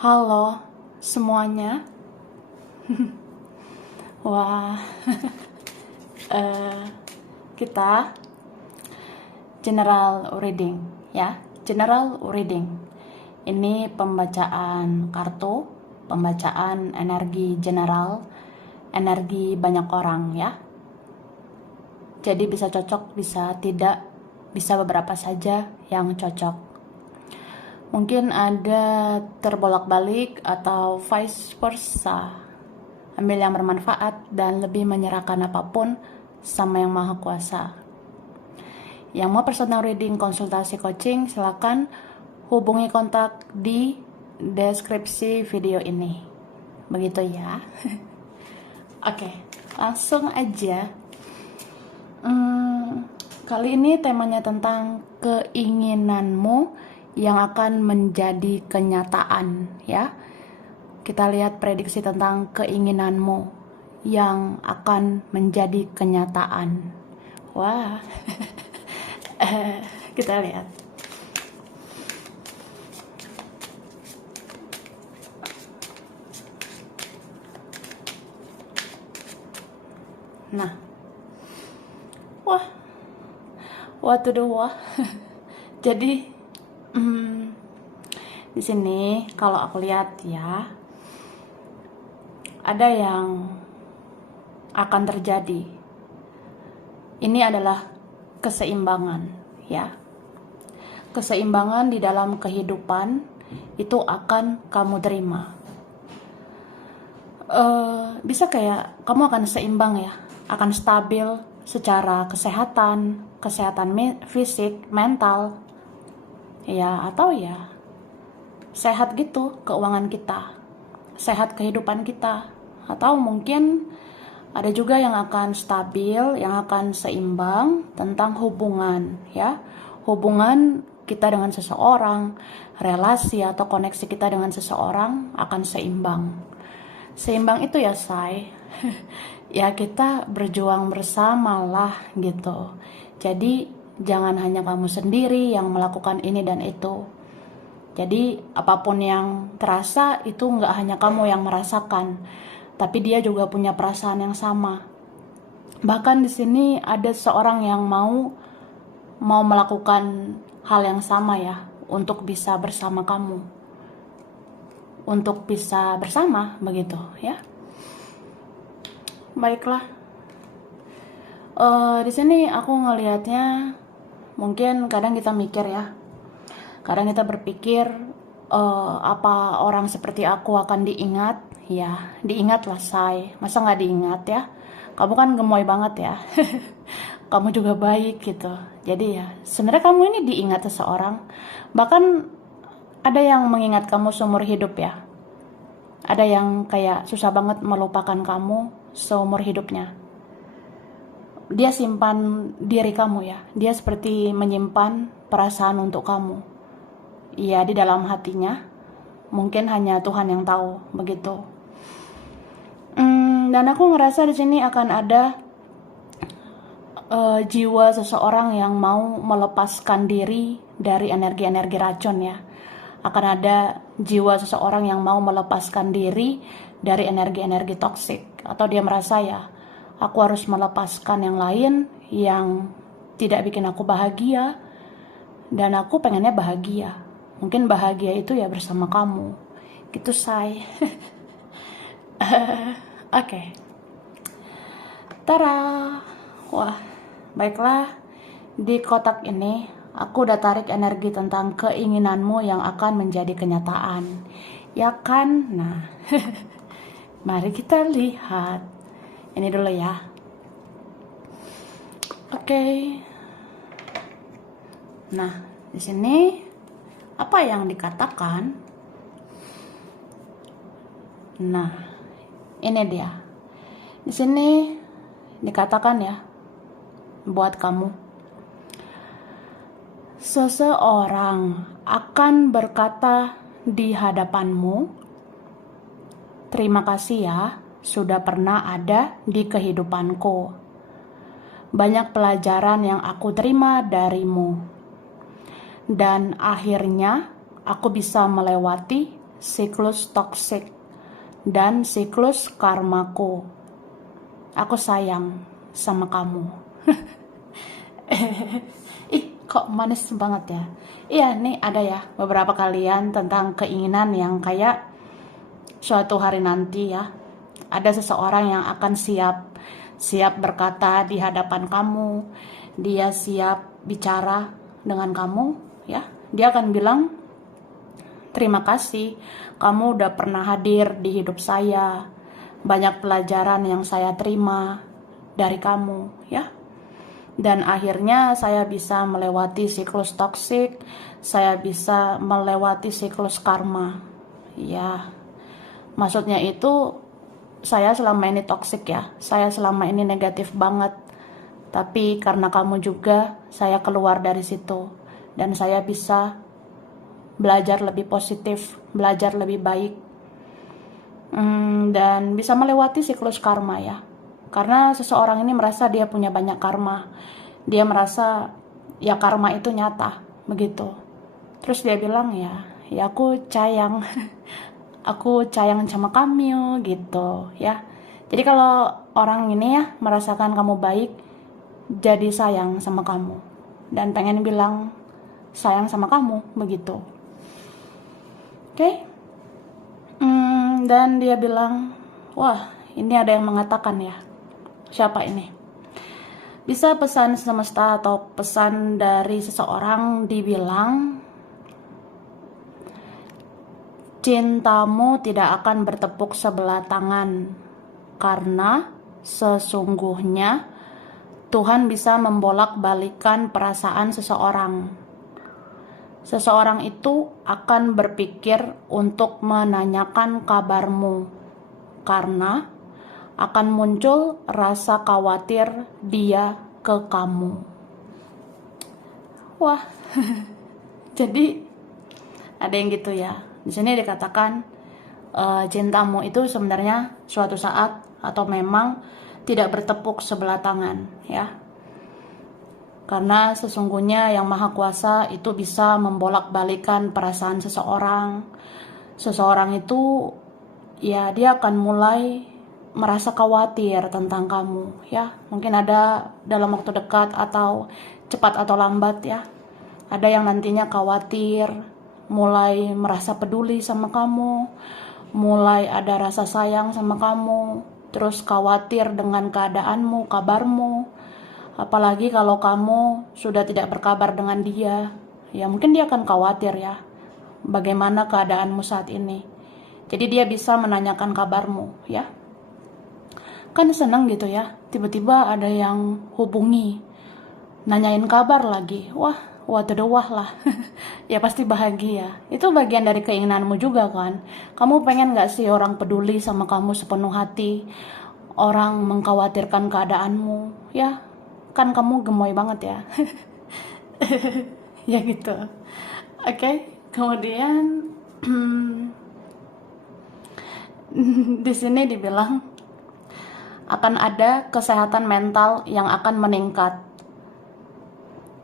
Halo semuanya. Wah, eh, kita general reading ya. General reading. Ini pembacaan kartu, pembacaan energi general, energi banyak orang ya. Jadi bisa cocok, bisa tidak, bisa beberapa saja yang cocok. Mungkin ada terbolak-balik atau vice versa. Ambil yang bermanfaat dan lebih menyerahkan apapun sama yang maha kuasa. Yang mau personal reading, konsultasi, coaching, silakan hubungi kontak di deskripsi video ini. Begitu ya. Oke, langsung aja. Kali ini temanya tentang keinginanmu yang akan menjadi kenyataan ya. Kita lihat prediksi tentang keinginanmu yang akan menjadi kenyataan. Wah. Kita lihat. Nah. Wah. What to do, wah. Jadi di sini kalau aku lihat ya, ada yang akan terjadi. Ini adalah keseimbangan ya. Keseimbangan di dalam kehidupan itu akan kamu terima. Bisa kayak kamu akan seimbang ya, akan stabil secara kesehatan fisik, mental ya, atau ya sehat gitu keuangan kita, sehat kehidupan kita. Atau mungkin ada juga yang akan stabil, yang akan seimbang tentang hubungan ya. Hubungan kita dengan seseorang, relasi atau koneksi kita dengan seseorang akan seimbang. Seimbang itu ya say ya kita berjuang bersama lah gitu. Jadi jangan hanya kamu sendiri yang melakukan ini dan itu. Jadi apapun yang terasa itu nggak hanya kamu yang merasakan, tapi dia juga punya perasaan yang sama. Bahkan di sini ada seorang yang mau melakukan hal yang sama ya, untuk bisa bersama kamu, untuk bisa bersama begitu ya. Baiklah. Di sini aku ngelihatnya, mungkin kadang kita mikir ya. Kadang kita berpikir, apa orang seperti aku akan diingat? Ya, diingat lah say. Masa nggak diingat ya? Kamu kan gemoy banget ya. Kamu juga baik gitu. Jadi ya, sebenarnya kamu ini diingat seseorang. Bahkan ada yang mengingat kamu seumur hidup ya. Ada yang kayak susah banget melupakan kamu seumur hidupnya. Dia simpan diri kamu ya. Dia seperti menyimpan perasaan untuk kamu. Iya, di dalam hatinya. Mungkin hanya Tuhan yang tahu begitu. Dan aku ngerasa di sini akan ada jiwa seseorang yang mau melepaskan diri dari energi-energi racun ya. Akan ada jiwa seseorang yang mau melepaskan diri dari energi-energi toksik. Atau dia merasa ya, aku harus melepaskan yang lain yang tidak bikin aku bahagia. Dan aku pengennya bahagia. Mungkin bahagia itu ya bersama kamu. Gitu say. Oke. Tara. Wah, baiklah. Di kotak ini aku udah tarik energi tentang keinginanmu yang akan menjadi kenyataan. Ya kan? Nah. Mari kita lihat. Ini dulu ya. Oke. Nah, di sini apa yang dikatakan? Nah, ini dia. Di sini dikatakan ya, buat kamu. Seseorang akan berkata di hadapanmu, terima kasih ya, sudah pernah ada di kehidupanku. Banyak pelajaran yang aku terima darimu. Dan akhirnya aku bisa melewati siklus toksik dan siklus karmaku. Aku sayang sama kamu. Ih, kok manis banget ya. Iya, nih ada ya beberapa kalian tentang keinginan yang kayak suatu hari nanti ya, ada seseorang yang akan siap berkata di hadapan kamu, dia siap bicara dengan kamu ya. Dia akan bilang, terima kasih, kamu udah pernah hadir di hidup saya. Banyak pelajaran yang saya terima dari kamu ya. Dan akhirnya saya bisa melewati siklus toksik, saya bisa melewati siklus karma. Ya, maksudnya itu saya selama ini toksik ya, saya selama ini negatif banget. Tapi karena kamu juga, saya keluar dari situ. Dan saya bisa belajar lebih positif, belajar lebih baik. Dan bisa melewati siklus karma ya. Karena seseorang ini merasa dia punya banyak karma. Dia merasa ya karma itu nyata, begitu. Terus dia bilang ya aku sayang. Aku sayang sama kamu gitu ya. Jadi kalau orang ini ya merasakan kamu baik, jadi sayang sama kamu. Dan pengen bilang sayang sama kamu, begitu. Oke? Dan dia bilang, wah ini ada yang mengatakan ya. Siapa ini? Bisa pesan semesta atau pesan dari seseorang dibilang, cintamu tidak akan bertepuk sebelah tangan, karena sesungguhnya Tuhan bisa membolak-balikan perasaan seseorang. Seseorang itu akan berpikir untuk menanyakan kabarmu, karena akan muncul rasa khawatir dia ke kamu. Wah, jadi ada yang gitu ya. Di sini dikatakan cintamu itu sebenarnya suatu saat atau memang tidak bertepuk sebelah tangan ya. Karena sesungguhnya yang Maha Kuasa itu bisa membolak-balikan perasaan seseorang. Seseorang itu ya dia akan mulai merasa khawatir tentang kamu ya. Mungkin ada dalam waktu dekat atau cepat atau lambat ya. Ada yang nantinya khawatir, mulai merasa peduli sama kamu, mulai ada rasa sayang sama kamu, terus khawatir dengan keadaanmu, kabarmu. Apalagi kalau kamu sudah tidak berkabar dengan dia, ya mungkin dia akan khawatir ya, bagaimana keadaanmu saat ini. Jadi dia bisa menanyakan kabarmu ya. Kan seneng gitu ya, tiba-tiba ada yang hubungi, nanyain kabar lagi. Wah wah lah. Ya pasti bahagia. Itu bagian dari keinginanmu juga kan. Kamu pengen gak sih orang peduli sama kamu sepenuh hati, orang mengkhawatirkan keadaanmu ya. Kan kamu gemoy banget ya. Ya gitu. Oke. Kemudian di sini dibilang akan ada kesehatan mental yang akan meningkat.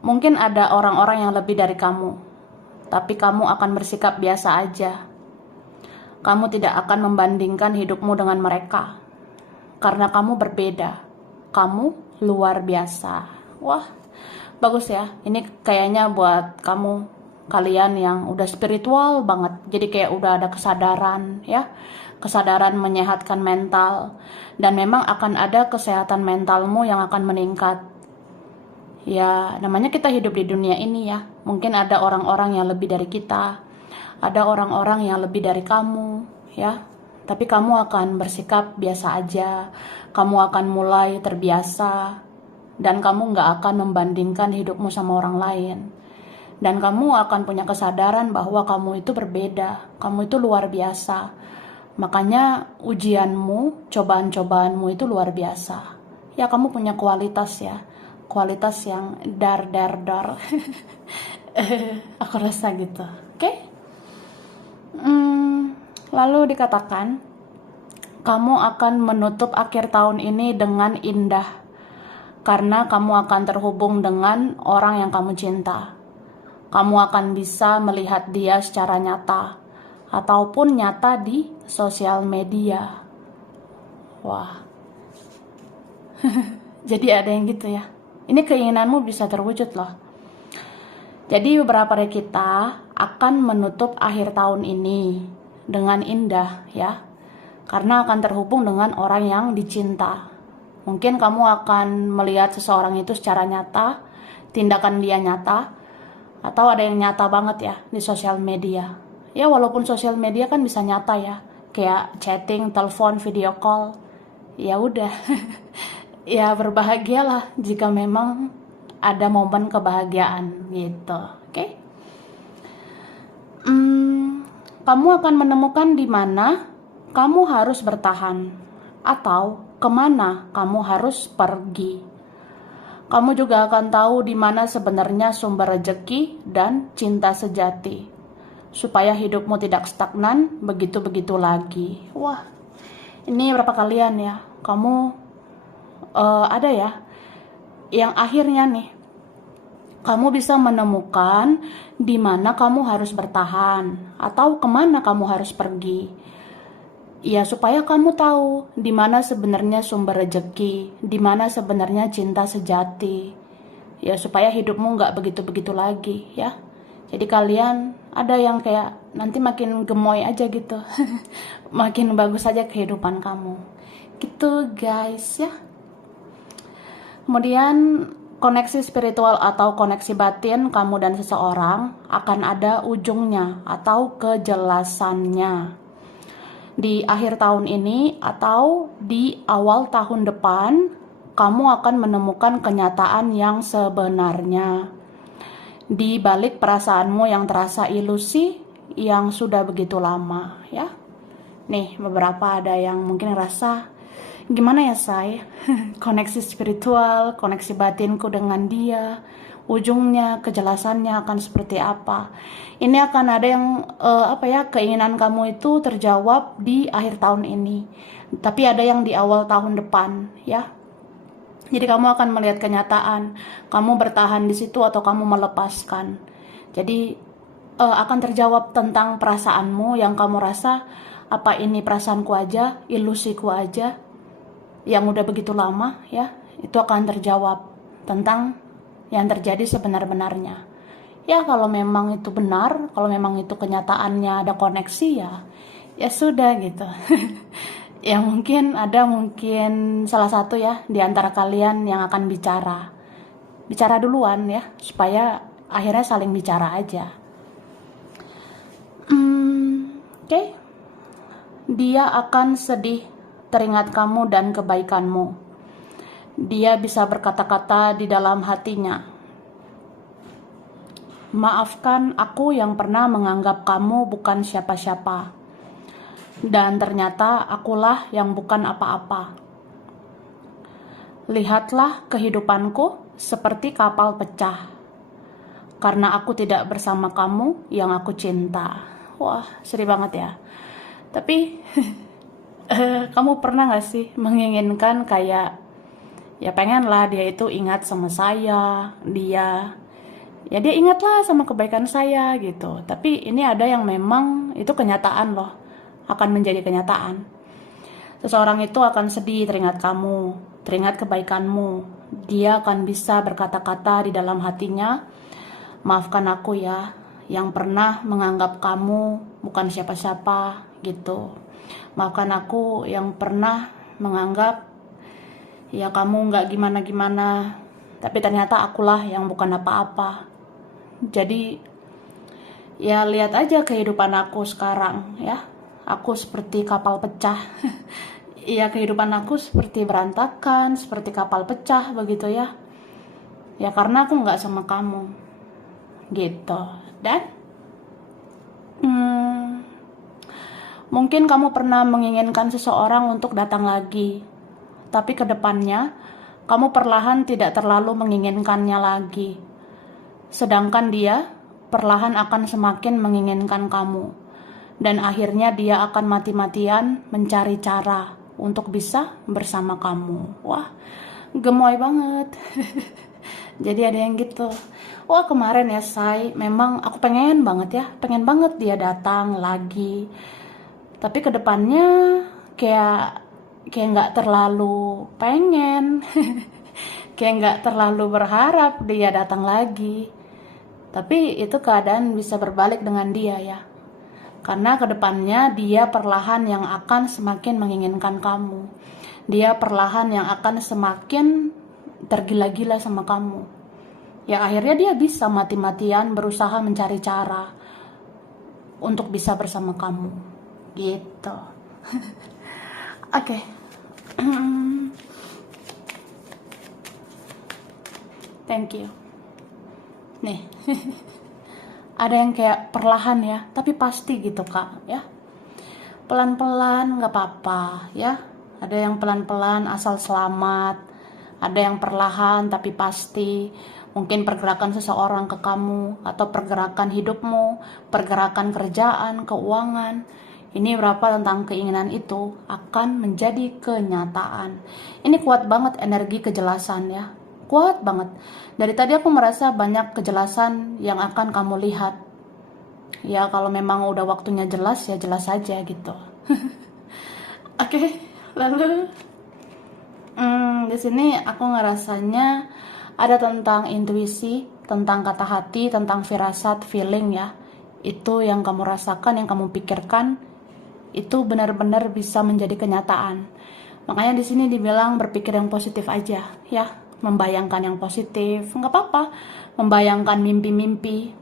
Mungkin ada orang-orang yang lebih dari kamu, tapi kamu akan bersikap biasa aja. Kamu tidak akan membandingkan hidupmu dengan mereka, karena kamu berbeda. Kamu luar biasa. Wah, bagus ya. Ini kayaknya buat kalian yang udah spiritual banget. Jadi kayak udah ada kesadaran ya. Kesadaran menyehatkan mental. Dan memang akan ada kesehatan mentalmu yang akan meningkat. Ya, namanya kita hidup di dunia ini ya. Mungkin ada orang-orang yang lebih dari kita. Ada orang-orang yang lebih dari kamu, ya. Tapi kamu akan bersikap biasa aja. Kamu akan mulai terbiasa. Dan kamu gak akan membandingkan hidupmu sama orang lain. Dan kamu akan punya kesadaran bahwa kamu itu berbeda. Kamu itu luar biasa. Makanya ujianmu, cobaan-cobaanmu itu luar biasa. Ya, kamu punya kualitas ya. Kualitas yang dar. Aku rasa gitu. Oke? Lalu dikatakan kamu akan menutup akhir tahun ini dengan indah, karena kamu akan terhubung dengan orang yang kamu cinta. Kamu akan bisa melihat dia secara nyata. ataupun nyata di sosial media. Wah, jadi ada yang gitu ya. Ini keinginanmu bisa terwujud loh. Jadi beberapa dari kita akan menutup akhir tahun ini dengan indah ya. Karena akan terhubung dengan orang yang dicinta. Mungkin kamu akan melihat seseorang itu secara nyata, tindakan dia nyata, atau ada yang nyata banget ya di sosial media. Ya walaupun sosial media kan bisa nyata ya, kayak chatting, telepon, video call. Ya udah, ya berbahagialah jika memang ada momen kebahagiaan gitu, oke? Kamu akan menemukan di mana kamu harus bertahan atau kemana kamu harus pergi. Kamu juga akan tahu di mana sebenarnya sumber rezeki dan cinta sejati, supaya hidupmu tidak stagnan begitu-begitu lagi. Wah, ini berapa kalian ya? Kamu ada ya yang akhirnya nih kamu bisa menemukan di mana kamu harus bertahan atau kemana kamu harus pergi. Ya, supaya kamu tahu di mana sebenarnya sumber rezeki, di mana sebenarnya cinta sejati. Ya, supaya hidupmu nggak begitu-begitu lagi, ya. Jadi kalian ada yang kayak nanti makin gemoy aja gitu. Makin bagus aja kehidupan kamu. Gitu, guys, ya. Kemudian koneksi spiritual atau koneksi batin kamu dan seseorang akan ada ujungnya atau kejelasannya. Di akhir tahun ini atau di awal tahun depan, kamu akan menemukan kenyataan yang sebenarnya. Di balik perasaanmu yang terasa ilusi yang sudah begitu lama, ya. Nih, beberapa ada yang mungkin rasa, gimana ya say? Koneksi spiritual, koneksi batinku dengan dia, ujungnya, kejelasannya akan seperti apa. Ini akan ada yang keinginan kamu itu terjawab di akhir tahun ini. Tapi ada yang di awal tahun depan, ya. Jadi kamu akan melihat kenyataan, kamu bertahan di situ atau kamu melepaskan. Jadi akan terjawab tentang perasaanmu yang kamu rasa, apa ini perasaanku aja, ilusiku aja, yang udah begitu lama, ya. Itu akan terjawab tentang yang terjadi sebenar-benarnya. Ya kalau memang itu benar, kalau memang itu kenyataannya ada koneksi ya sudah gitu. Ya mungkin salah satu ya di antara kalian yang akan bicara duluan ya, supaya akhirnya saling bicara aja. Oke. Dia akan sedih teringat kamu dan kebaikanmu. Dia bisa berkata-kata di dalam hatinya, maafkan aku yang pernah menganggap kamu bukan siapa-siapa. Dan ternyata akulah yang bukan apa-apa. Lihatlah kehidupanku seperti kapal pecah. Karena aku tidak bersama kamu yang aku cinta. Wah, sedih banget ya. Tapi, kamu pernah gak sih menginginkan kayak, ya pengen lah dia itu ingat sama saya, dia ingatlah sama kebaikan saya gitu. Tapi ini ada yang memang itu kenyataan loh, akan menjadi kenyataan. Seseorang itu akan sedih teringat kamu, teringat kebaikanmu. Dia akan bisa berkata-kata di dalam hatinya, maafkan aku ya, yang pernah menganggap kamu bukan siapa-siapa gitu. Maafkan aku yang pernah menganggap ya kamu gak gimana-gimana, tapi ternyata akulah yang bukan apa-apa. Jadi ya lihat aja kehidupan aku sekarang ya. Aku seperti kapal pecah. Ya kehidupan aku seperti berantakan, seperti kapal pecah begitu ya. Ya karena aku gak sama kamu gitu. Dan mungkin kamu pernah menginginkan seseorang untuk datang lagi, tapi kedepannya kamu perlahan tidak terlalu menginginkannya lagi. Sedangkan dia perlahan akan semakin menginginkan kamu. Dan akhirnya dia akan mati-matian mencari cara untuk bisa bersama kamu. Wah, gemoy banget. Jadi ada yang gitu. Wah kemarin ya memang aku pengen banget ya, pengen banget dia datang lagi. Tapi kedepannya kayak kayak nggak terlalu pengen, kayak nggak terlalu berharap dia datang lagi. Tapi itu keadaan bisa berbalik dengan dia ya. Karena kedepannya dia perlahan yang akan semakin menginginkan kamu. Dia perlahan yang akan semakin tergila-gila sama kamu. Ya akhirnya dia bisa mati-matian berusaha mencari cara untuk bisa bersama kamu. Gitu. Oke. Thank you. Nih. Ada yang kayak perlahan ya, tapi pasti gitu kak ya. Pelan-pelan nggak apa-apa ya. Ada yang pelan-pelan asal selamat. Ada yang perlahan tapi pasti. Mungkin pergerakan seseorang ke kamu, atau pergerakan hidupmu, pergerakan kerjaan, keuangan. Ini berapa tentang keinginan itu akan menjadi kenyataan. Ini kuat banget energi kejelasan ya. Kuat banget. Dari tadi aku merasa banyak kejelasan yang akan kamu lihat. Ya kalau memang udah waktunya jelas ya jelas aja gitu. Oke, lalu di sini aku ngerasanya ada tentang intuisi, tentang kata hati, tentang firasat, feeling ya. Itu yang kamu rasakan, yang kamu pikirkan, itu benar-benar bisa menjadi kenyataan. Makanya di sini dibilang berpikir yang positif aja ya, membayangkan yang positif, nggak apa-apa, membayangkan mimpi-mimpi.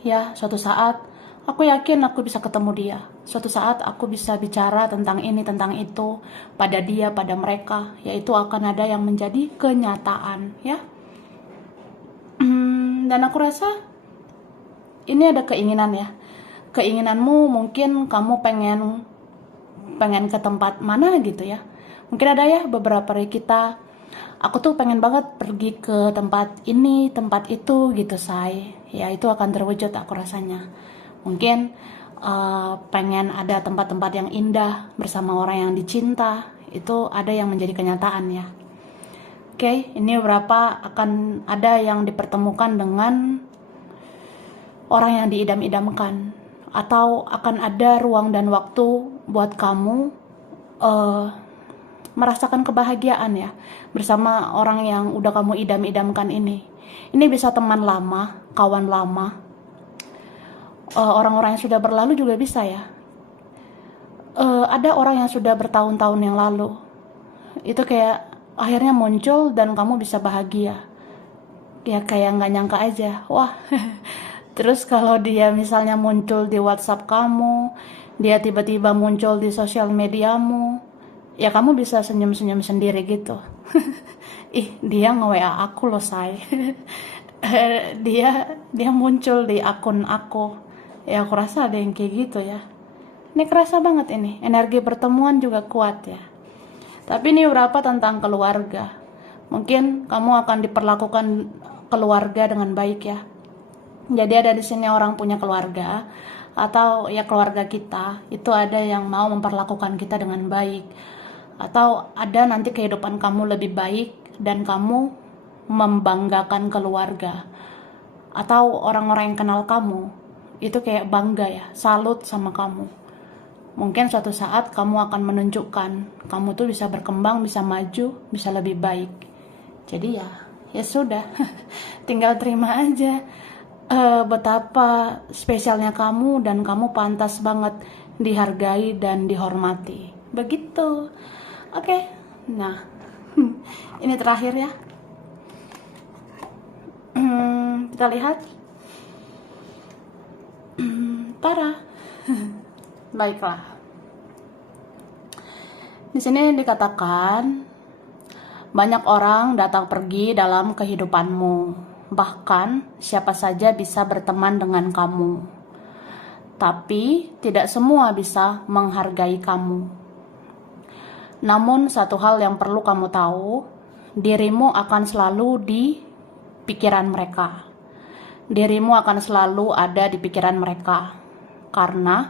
Ya, suatu saat aku yakin aku bisa ketemu dia. Suatu saat aku bisa bicara tentang ini, tentang itu, pada dia, pada mereka. Yaitu akan ada yang menjadi kenyataan, ya. Dan aku rasa ini ada keinginan ya. Keinginanmu mungkin kamu pengen ke tempat mana gitu ya. Mungkin ada ya beberapa dari kita, aku tuh pengen banget pergi ke tempat ini, tempat itu gitu ya itu akan terwujud aku rasanya. Mungkin pengen ada tempat-tempat yang indah bersama orang yang dicinta, itu ada yang menjadi kenyataan ya. Oke, ini beberapa akan ada yang dipertemukan dengan orang yang diidam-idamkan, atau akan ada ruang dan waktu buat kamu merasakan kebahagiaan ya bersama orang yang udah kamu idam-idamkan ini. Ini bisa teman lama, kawan lama, orang-orang yang sudah berlalu juga bisa ya. Ada orang yang sudah bertahun-tahun yang lalu, itu kayak akhirnya muncul dan kamu bisa bahagia. Ya kayak nggak nyangka aja, wah. Terus kalau dia misalnya muncul di WhatsApp kamu, dia tiba-tiba muncul di sosial mediamu, ya kamu bisa senyum-senyum sendiri gitu. Ih, dia nge-WA aku loh, say. dia muncul di akun aku. Ya aku rasa ada yang kayak gitu ya. Ini kerasa banget ini, energi pertemuan juga kuat ya. Tapi ini berapa tentang keluarga. Mungkin kamu akan diperlakukan keluarga dengan baik ya. Jadi ada di sini orang punya keluarga, atau ya keluarga kita itu ada yang mau memperlakukan kita dengan baik, atau ada nanti kehidupan kamu lebih baik dan kamu membanggakan keluarga, atau orang-orang yang kenal kamu itu kayak bangga ya, salut sama kamu. Mungkin suatu saat kamu akan menunjukkan kamu tuh bisa berkembang, bisa maju, bisa lebih baik. Jadi ya sudah. Tinggal terima aja betapa spesialnya kamu, dan kamu pantas banget dihargai dan dihormati. Begitu. Oke. Nah, ini terakhir ya. Kita lihat. Parah. Baiklah. Di sini dikatakan banyak orang datang pergi dalam kehidupanmu. Bahkan siapa saja bisa berteman dengan kamu. Tapi tidak semua bisa menghargai kamu. Namun satu hal yang perlu kamu tahu, dirimu akan selalu di pikiran mereka. Dirimu akan selalu ada di pikiran mereka. Karena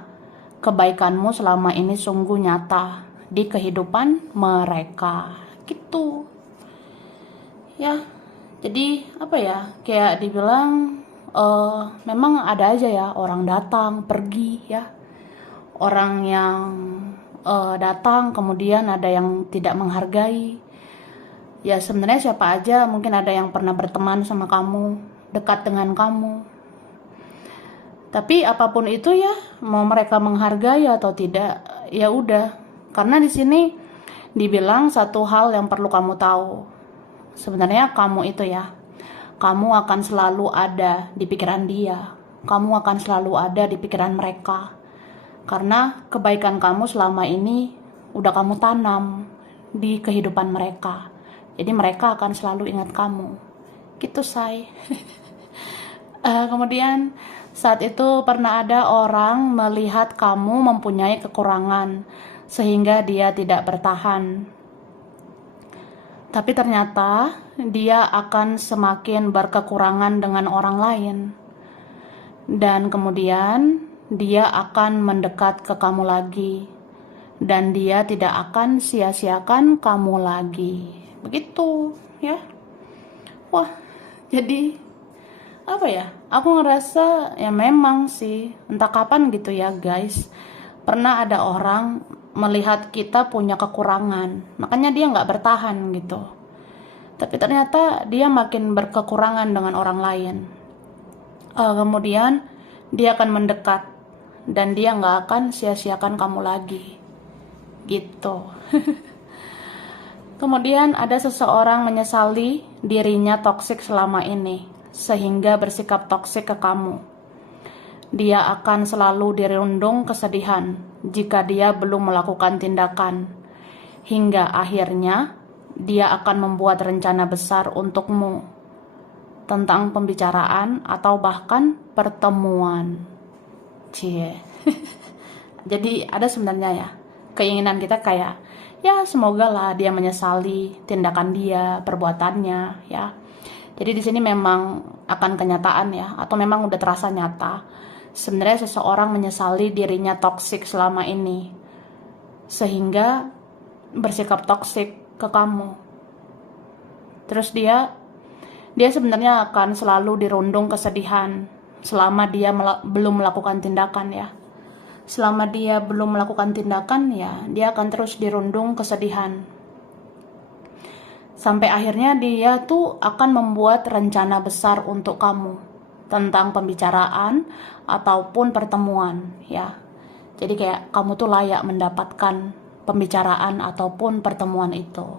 kebaikanmu selama ini sungguh nyata di kehidupan mereka. Gitu. Ya, Jadi apa ya, kayak dibilang memang ada aja ya orang datang pergi ya, orang yang datang kemudian ada yang tidak menghargai. Ya sebenarnya siapa aja, mungkin ada yang pernah berteman sama kamu, dekat dengan kamu. Tapi apapun itu ya, mau mereka menghargai atau tidak, ya udah. Karena di sini dibilang satu hal yang perlu kamu tahu. Sebenarnya kamu itu ya, kamu akan selalu ada di pikiran dia. Kamu akan selalu ada di pikiran mereka. Karena kebaikan kamu selama ini udah kamu tanam di kehidupan mereka. Jadi mereka akan selalu ingat kamu. Gitu, say. Kemudian saat itu pernah ada orang melihat kamu mempunyai kekurangan sehingga dia tidak bertahan. Tapi ternyata dia akan semakin berkekurangan dengan orang lain. Dan kemudian dia akan mendekat ke kamu lagi. Dan dia tidak akan sia-siakan kamu lagi. Begitu ya. Wah, jadi apa ya, aku ngerasa ya memang sih entah kapan gitu ya guys, pernah ada orang melihat kita punya kekurangan, makanya dia nggak bertahan gitu. Tapi ternyata dia makin berkekurangan dengan orang lain. Kemudian dia akan mendekat dan dia nggak akan sia-siakan kamu lagi gitu. Kemudian ada seseorang menyesali dirinya toksik selama ini, sehingga bersikap toksik ke kamu. Dia akan selalu dirundung kesedihan jika dia belum melakukan tindakan. Hingga akhirnya, dia akan membuat rencana besar untukmu tentang pembicaraan atau bahkan pertemuan. Cie. Jadi ada sebenarnya ya, keinginan kita kayak, ya semoga lah dia menyesali tindakan dia, perbuatannya ya. Jadi di sini memang akan kenyataan ya, atau memang udah terasa nyata. Sebenarnya seseorang menyesali dirinya toksik selama ini, sehingga bersikap toksik ke kamu. Terus dia sebenarnya akan selalu dirundung kesedihan selama dia belum melakukan tindakan ya. Selama dia belum melakukan tindakan ya, dia akan terus dirundung kesedihan. Sampai akhirnya dia tuh akan membuat rencana besar untuk kamu tentang pembicaraan ataupun pertemuan ya. Jadi kayak kamu tuh layak mendapatkan pembicaraan ataupun pertemuan itu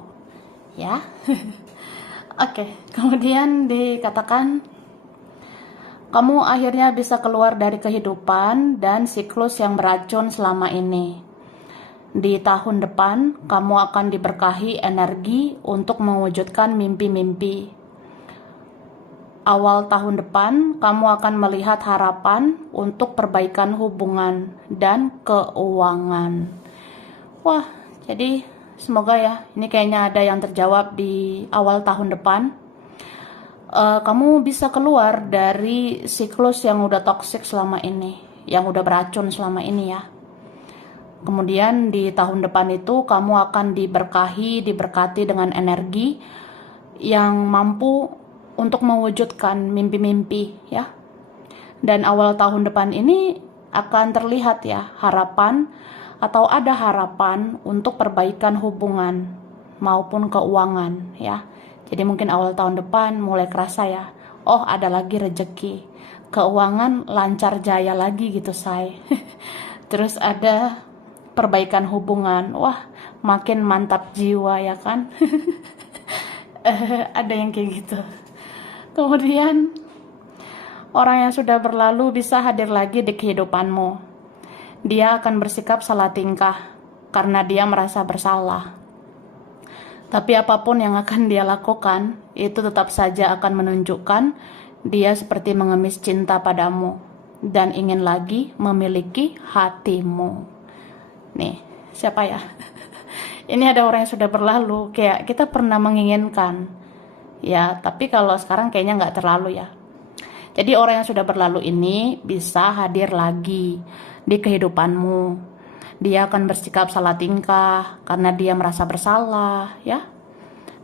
ya. Oke, kemudian dikatakan kamu akhirnya bisa keluar dari kehidupan dan siklus yang beracun selama ini. Di tahun depan, kamu akan diberkahi energi untuk mewujudkan mimpi-mimpi. Awal tahun depan, kamu akan melihat harapan untuk perbaikan hubungan dan keuangan. Wah, jadi semoga ya, ini kayaknya ada yang terjawab di awal tahun depan. Kamu bisa keluar dari siklus yang udah toksik selama ini, yang udah beracun selama ini ya. Kemudian di tahun depan itu kamu akan diberkati dengan energi yang mampu untuk mewujudkan mimpi-mimpi ya. Dan awal tahun depan ini akan terlihat ya harapan atau ada harapan untuk perbaikan hubungan maupun keuangan ya. Jadi mungkin awal tahun depan mulai kerasa ya, oh ada lagi rezeki, keuangan lancar jaya lagi gitu say. Terus ada perbaikan hubungan, wah makin mantap jiwa ya kan. Ada yang kayak gitu. Kemudian orang yang sudah berlalu bisa hadir lagi di kehidupanmu. Dia akan bersikap salah tingkah karena dia merasa bersalah. Tapi apapun yang akan dia lakukan, itu tetap saja akan menunjukkan dia seperti mengemis cinta padamu dan ingin lagi memiliki hatimu. Nih, siapa ya? Ini ada orang yang sudah berlalu, kayak kita pernah menginginkan. Ya, tapi kalau sekarang kayaknya nggak terlalu ya. Jadi orang yang sudah berlalu ini bisa hadir lagi di kehidupanmu. Dia akan bersikap salah tingkah karena dia merasa bersalah, ya.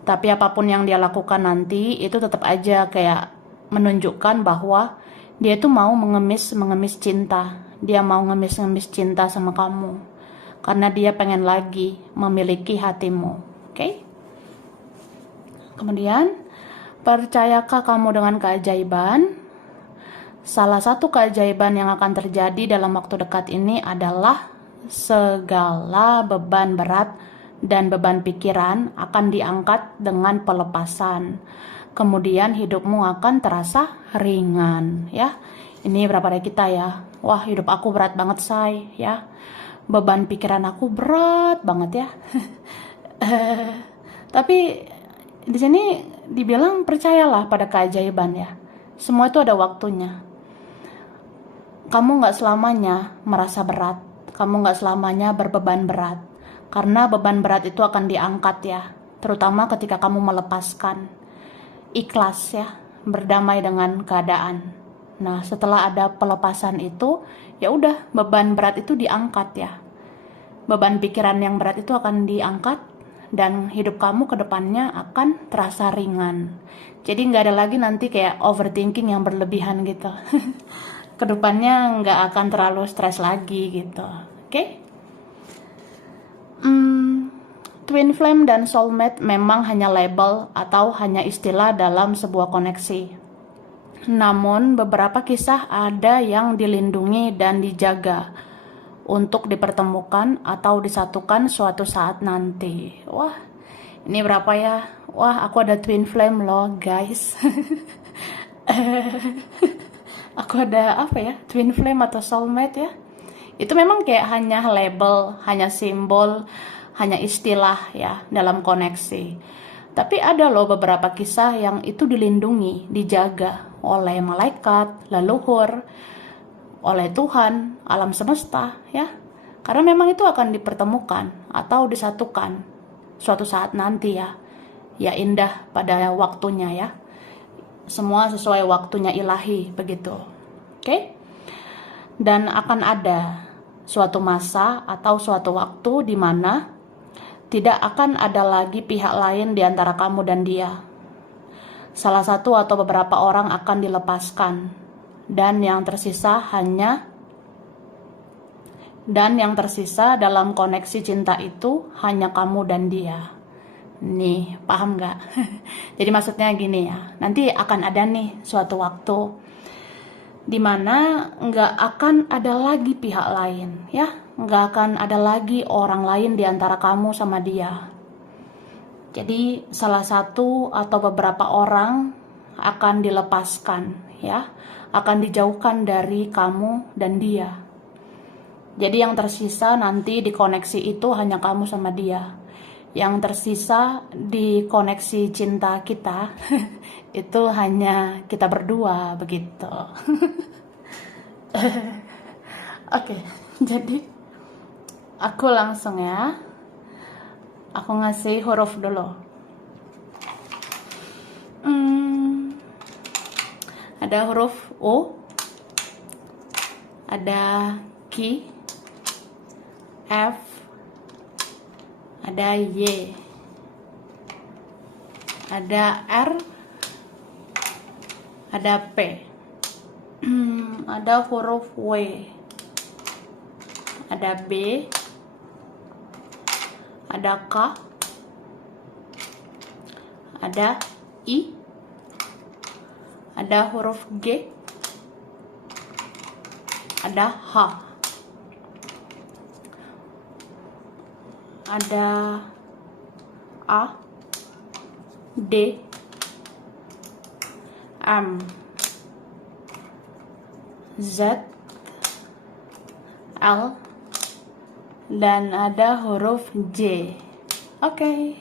Tapi apapun yang dia lakukan nanti itu tetap aja kayak menunjukkan bahwa dia tuh mau mengemis cinta. Dia mau ngemis cinta sama kamu. Karena dia pengen lagi memiliki hatimu. Oke? Kemudian, percayakah kamu dengan keajaiban? Salah satu keajaiban yang akan terjadi dalam waktu dekat ini adalah segala beban berat dan beban pikiran akan diangkat dengan pelepasan. Kemudian hidupmu akan terasa ringan, ya. Ini berapa dari kita ya? Wah, hidup aku berat banget, say, ya. Beban pikiran aku berat banget ya. Tapi di sini dibilang percayalah pada keajaiban ya. Semua itu ada waktunya. Kamu nggak selamanya merasa berat, kamu nggak selamanya berbeban berat, karena beban berat itu akan diangkat ya, terutama ketika kamu melepaskan, ikhlas ya, berdamai dengan keadaan. Nah, setelah ada pelepasan itu, ya udah beban berat itu diangkat ya, beban pikiran yang berat itu akan diangkat, dan hidup kamu ke depannya akan terasa ringan. Jadi nggak ada lagi nanti kayak overthinking yang berlebihan gitu. Kedepannya nggak akan terlalu stres lagi gitu. Oke? Twin flame dan soulmate memang hanya label atau hanya istilah dalam sebuah koneksi. Namun beberapa kisah ada yang dilindungi dan dijaga untuk dipertemukan atau disatukan suatu saat nanti. Wah, ini berapa ya? Wah, aku ada twin flame loh guys. Aku ada apa ya, twin flame atau soulmate ya. Itu memang kayak hanya label, hanya simbol, hanya istilah ya dalam koneksi. Tapi ada loh beberapa kisah yang itu dilindungi, dijaga oleh malaikat, leluhur, oleh Tuhan, alam semesta ya. Karena memang itu akan dipertemukan atau disatukan suatu saat nanti ya. Ya indah pada waktunya ya. Semua sesuai waktunya ilahi begitu. Oke? Dan akan ada suatu masa atau suatu waktu di mana tidak akan ada lagi pihak lain di antara kamu dan dia. Salah satu atau beberapa orang akan dilepaskan dan yang tersisa dalam koneksi cinta itu hanya kamu dan dia. Nih, paham nggak? Jadi maksudnya gini ya, nanti akan ada nih suatu waktu dimana nggak akan ada lagi pihak lain, ya, nggak akan ada lagi orang lain di antara kamu sama dia. Jadi salah satu atau beberapa orang akan dilepaskan, ya, akan dijauhkan dari kamu dan dia. Jadi yang tersisa nanti di koneksi itu hanya kamu sama dia. Yang tersisa di koneksi cinta kita itu hanya kita berdua begitu. Oke, jadi aku langsung ya. Aku ngasih huruf dulu. Ada huruf O, ada Q, F, ada Y, ada R, ada P, ada huruf W, ada B, ada K, ada I, ada huruf G, ada H, ada A, D, M, Z, L, dan ada huruf J. Oke.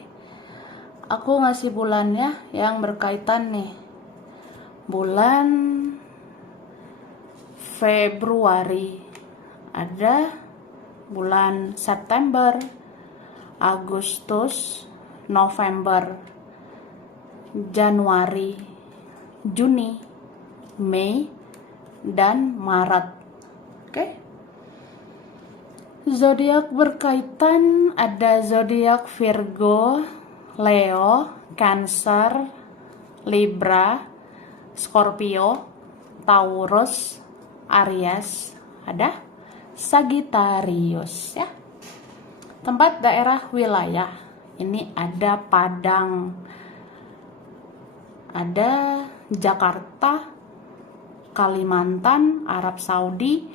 Aku ngasih bulannya yang berkaitan nih. Bulan Februari. Ada bulan September, Agustus, November, Januari, Juni, Mei, dan Maret. Oke? Zodiak berkaitan ada zodiak Virgo, Leo, Cancer, Libra, Scorpio, Taurus, Aries, ada Sagittarius ya. Tempat daerah wilayah ini ada Padang, ada Jakarta, Kalimantan, Arab Saudi,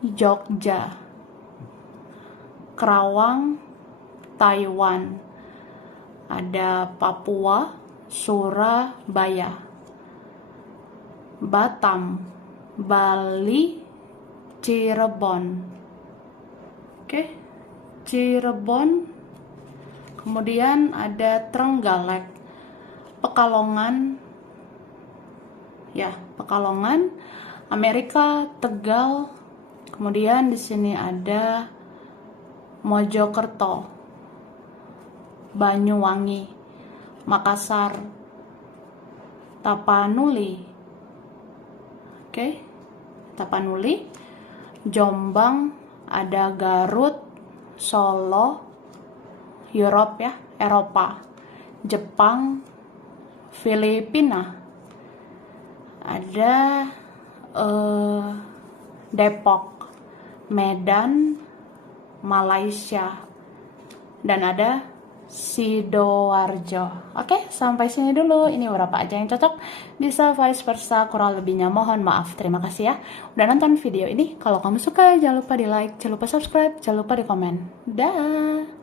Jogja, Kerawang, Taiwan, ada Papua, Surabaya, Batam, Bali, Cirebon. Oke, Cirebon. Kemudian ada Trenggalek, Pekalongan, ya, Pekalongan, Amerika, Tegal. Kemudian di sini ada Mojokerto, Banyuwangi, Makassar, Tapanuli. Oke, Tapanuli, Jombang, ada Garut, Solo, Eropa, Jepang, Filipina, ada Depok, Medan, Malaysia, dan ada Sidoarjo. Oke, sampai sini dulu. Ini beberapa aja yang cocok. Bisa vice versa, kurang lebihnya mohon maaf. Terima kasih ya udah nonton video ini. Kalau kamu suka, jangan lupa di like, jangan lupa subscribe, jangan lupa di komen. Dah.